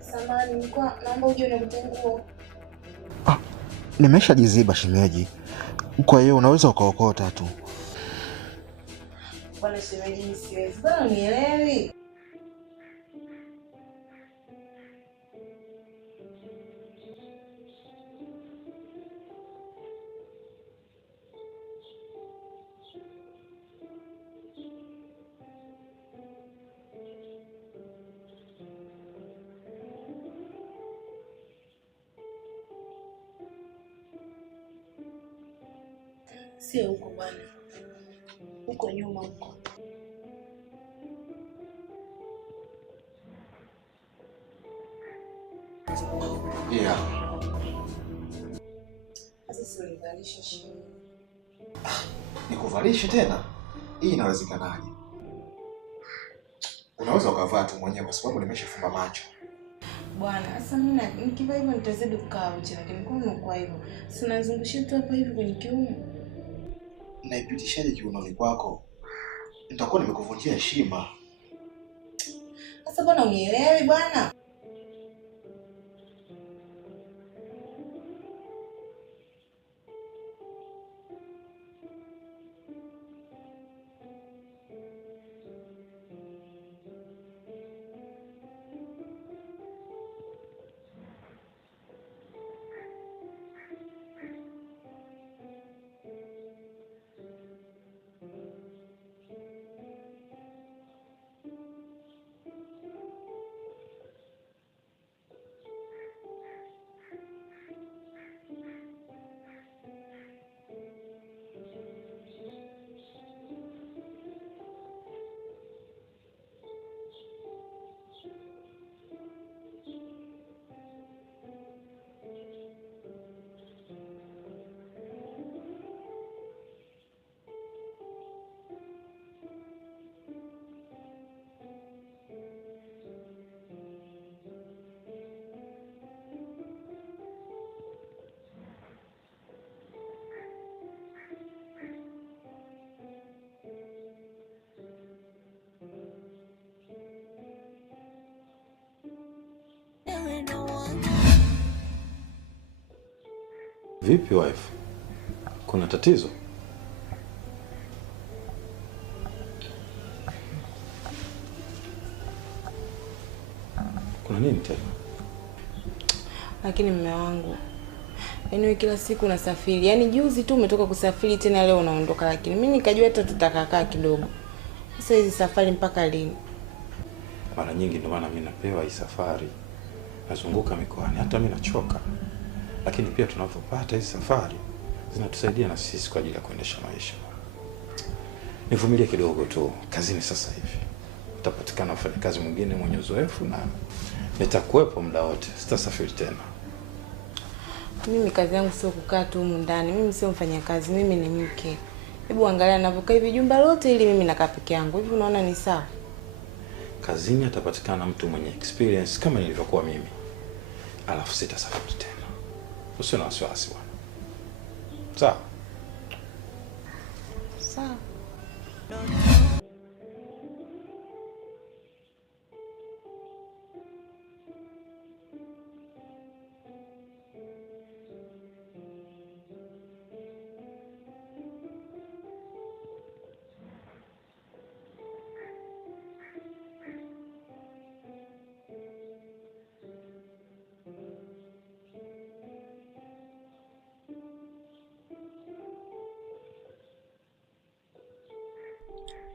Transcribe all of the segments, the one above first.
Samahani, nilikuwa naomba uje unikupe nguo. Nimeshajiziba shemeji. Kwa hiyo unaweza ukaokota tu. Bwana shemeji, siwezi. Bwana unielewi. Sio huko bwana. Huko nyuma huko. Yeah. Sasa univalisha shii. Nikuvalishe tena? Hii inawezekanaje? Unaweza ukavaa tu mwenyewe kwa sababu nimeshafumba macho. Bwana, sasa mimi nikivaa hivyo nitazidi kukaa uchi, lakini kwa hivyo sinazungushia tu hapa hivi kwenye kiuno. Naipitishaje kiunoni kwako? Nitakuwa nimekuvunjia heshima. Sasa bwana unielewi bwana? Vipi wife? Kuna tatizo? Kuna nini tena? Lakini mume wangu, yaani kila siku unasafiri. Yaani juzi tu umetoka kusafiri tena leo unaondoka, lakini mimi nikajua hata tutakaa kidogo. Sasa hizi safari mpaka lini? Mara nyingi ndio maana mimi napewa hii safari. Nazunguka mikoani, hata mimi nachoka. Lakini pia tunapopata hizi safari zinatusaidia na sisi kwa ajili ya kuendesha maisha. Nivumilie kidogo tu. Kazini sasa hivi utapatikana mfanyakazi mwingine mwenye uzoefu na nitakuwepo muda wote. Sitasafiri tena. Mimi kazi yangu sio kukaa tu humu ndani. Mimi sio mfanyakazi, mimi ni mke. Hebu angalia ninavyokaa hivi jumba lote ili mimi nakaa peke yangu. Hivi unaona ni sawa? Kazini atapatikana mtu mwenye experience kama nilivyokuwa mimi. Alafu sitasafiri tena. Usiwe na wasiwasi bwana. Sawa? Sawa.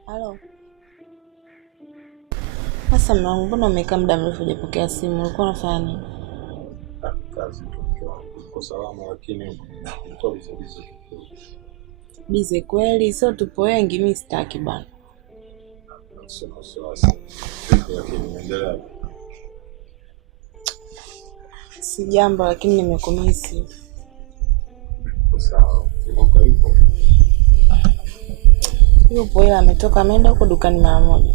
Halo. Sasa mwanangu, mbona umekaa muda mrefu hujapokea simu? Ulikuwa unafanya nini? Kazi tu kwa salama, lakini nilikuwa busy. Bize kweli, sio tupo wengi, mimi sitaki bana. Sina wasiwasi. Lakini endelea. Si jambo, lakini nimekumisi. Sawa. Uko hivyo? Yupo ila ametoka ameenda huko dukani mara moja.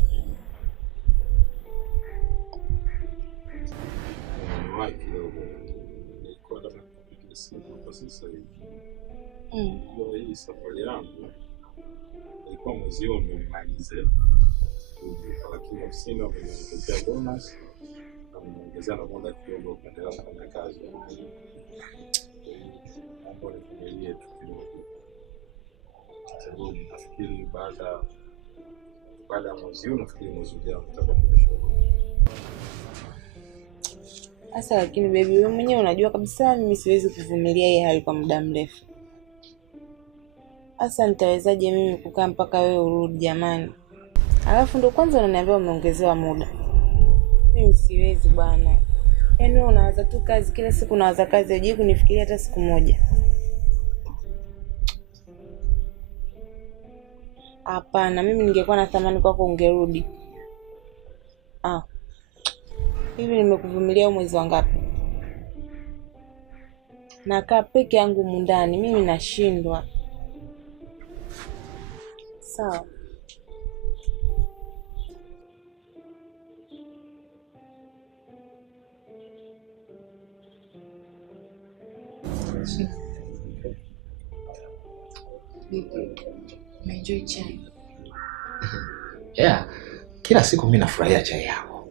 Hii safari yangu ilikuwa mwezi huu nimemalize, lakini ofisini wameniongezea bonus na wameniongezea na muda kidogo kuendelea kufanya kazi. Mambo ni familia yetu kidogo. Sababu nafikiri baada ya mwezi huu, nafikiri mwezi ujao tutakuwa shughuli. Sasa lakini baby, wewe mwenyewe unajua kabisa mimi siwezi kuvumilia hii hali kwa muda mrefu. Sasa nitawezaje mimi kukaa mpaka wewe urudi jamani? Alafu ndo kwanza unaniambia umeongezewa muda. Mimi siwezi bwana. Yaani wewe unawaza tu kazi kila siku, unawaza kazi, hujui kunifikiria hata siku moja. Hapana, mimi ningekuwa na thamani kwako ungerudi. Hivi nimekuvumilia mwezi wangapi? Nakaa peke yangu mundani, mimi nashindwa. Sawa. Enjoy chai. Yeah, kila siku mimi nafurahia chai yako.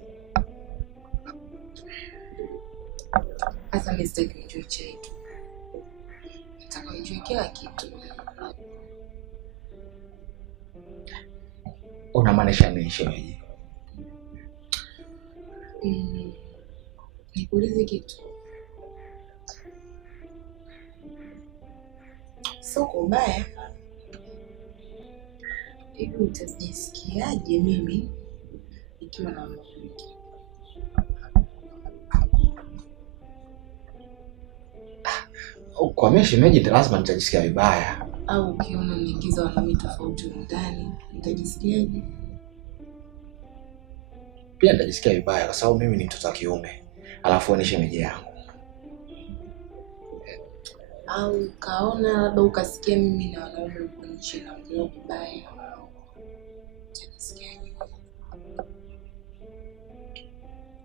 Asa mimi sitaki enjoy chai. Nataka enjoy kila kitu. Unamaanisha nini shemeji? Nikuulize kitu. Soko mbaya. Hivi utajisikiaje mimi ikiwa na mwanamke? Kwa mimi shemeji, lazima nitajisikia vibaya. Au ukiona niingiza wanaume tofauti ndani, utajisikiaje? Pia nitajisikia vibaya kwa sababu mimi ni mtoto wa kiume. Alafu ni shemeji yangu. Au kaona labda ukasikia mimi na wanaume huko nje na mlio kubaya. Utajisikiaje?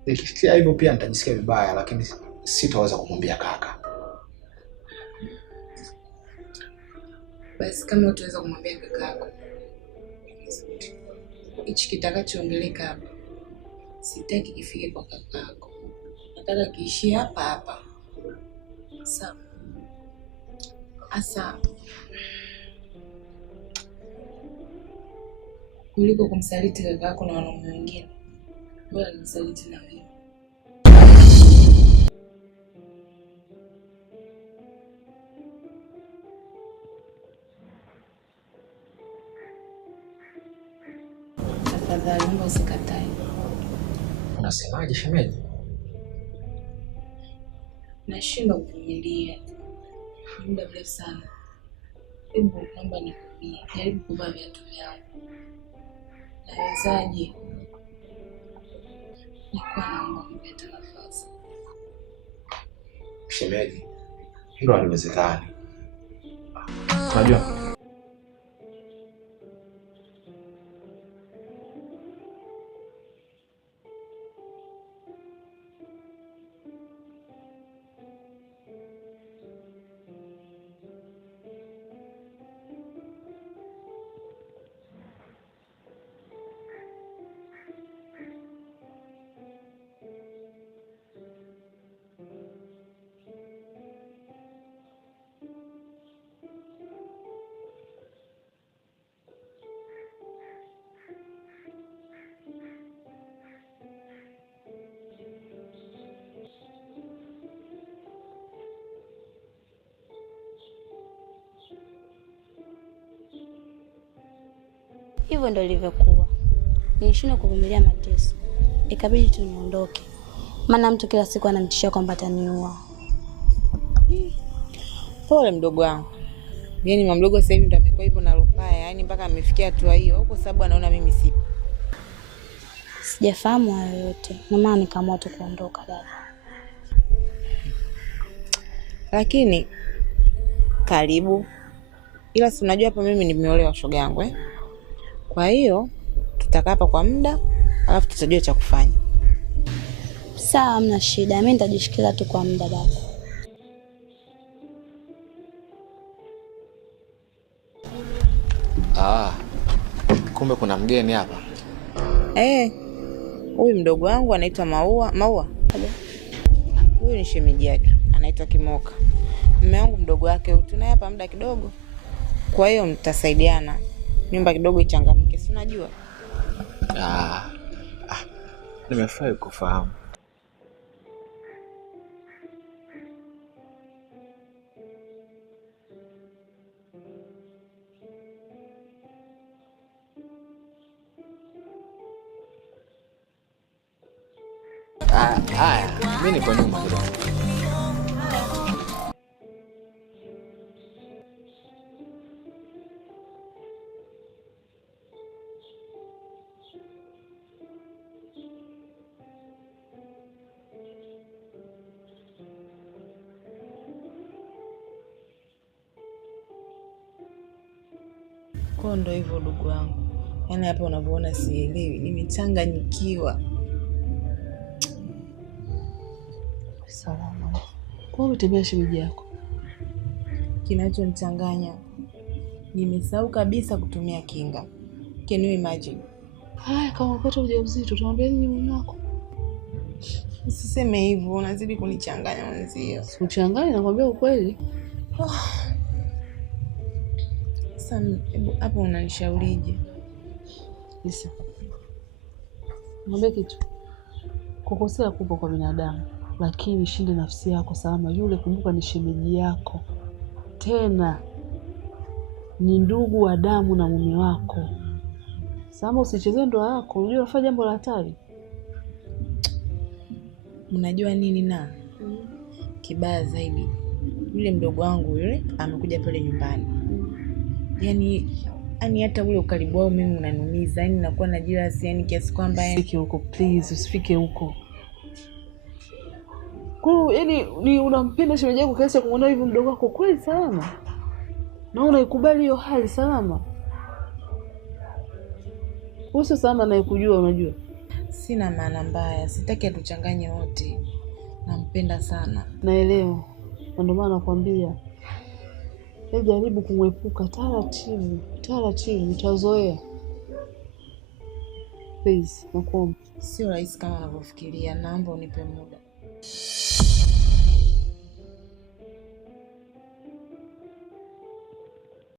Nikisikia hivyo pia nitajisikia vibaya, lakini sitaweza kumwambia kaka. Basi kama utaweza kumwambia kaka yako, hichi kitakachoongeleka hapa sitaki kifike kwa kaka yako. Nataka kiishie hapa hapa. Sawa. Asa kuliko kumsaliti kaka yako na wanaume wengine, bora nimsaliti na wewe. Tafadhali naomba usikatae. Unasemaje shemeji? Nashindwa kuvumilia muda mrefu sana. Hebu naomba nikwambie, jaribu kuvaa viatu vyangu. Nawezaje? Nilikuwa naomba mpate nafasi. Shemeji, hilo haliwezekani. Unajua? Hivyo ndio ilivyokuwa. Nilishindwa kuvumilia mateso. Ikabidi tu niondoke. Maana mtu kila siku anamtishia kwamba ataniua. Pole mdogo wangu. Yaani mama mdogo sasa hivi ndo amekuwa hivyo na Rupaya, yaani mpaka amefikia hatua hiyo huko sababu anaona mimi sipo. Sijafahamu hayo yote. Na maana nikaamua tu kuondoka dada. Lakini karibu. Ila si unajua hapa mimi nimeolewa shoga yangu Kwa hiyo tutakaa hapa kwa muda, alafu tutajua cha kufanya. Sawa, hamna shida. Mimi nitajishikilia tu kwa muda dada. Kumbe kuna mgeni hapa. Huyu mdogo wangu anaitwa Maua. Huyu ni shemeji yake, anaitwa Kimoka. Mume wangu mdogo wake tunaye hapa muda kidogo. Kwa hiyo mtasaidiana. Nyumba kidogo ichangamke, si unajua? Nimefurahi kufahamu. Mimi niko nyuma kidogo. Kwa ndo hivyo ndugu wangu. Yaani hapa unavyoona sielewi, nimechanganyikiwa. Salama. Kwa nini utembea shemeji yako? Kinachonichanganya, nimesahau kabisa kutumia kinga. Can you imagine? Haya, kama upata ujauzito tunaambia nini mume wako? Usiseme hivyo, unazidi kunichanganya mwenzio. Sikuchanganya, nakwambia ukweli. Sasa hapo unanishaurije? Lisa. Mwambie kitu. Kukosea kupo kwa binadamu, lakini shinde nafsi yako salama. Yule kumbuka ni shemeji yako. Tena ni ndugu wa damu na mume wako. Sama usichezee ndoa yako, unajua unafanya jambo la hatari. Unajua nini na? Kibaya zaidi. Yule mdogo wangu yule amekuja pale nyumbani. Yaani hata ule ukaribu wao mimi unanumiza. Yaani nakuwa na jealousy yani kiasi kwamba usifike huko please, usifike huko. Kwa yaani ni unampenda shemeji yako kiasi cha kumwona hivi mdogo wako kweli salama? Na unaikubali hiyo hali salama? Uso salama na ikujua unajua. Sina maana mbaya, sitaki atuchanganye wote. Nampenda sana. Naelewa. Ndio maana nakwambia jaribu kumwepuka taratibu, utazoea. Please, nakuomba. Sio rahisi kama unavyofikiria, naomba unipe muda.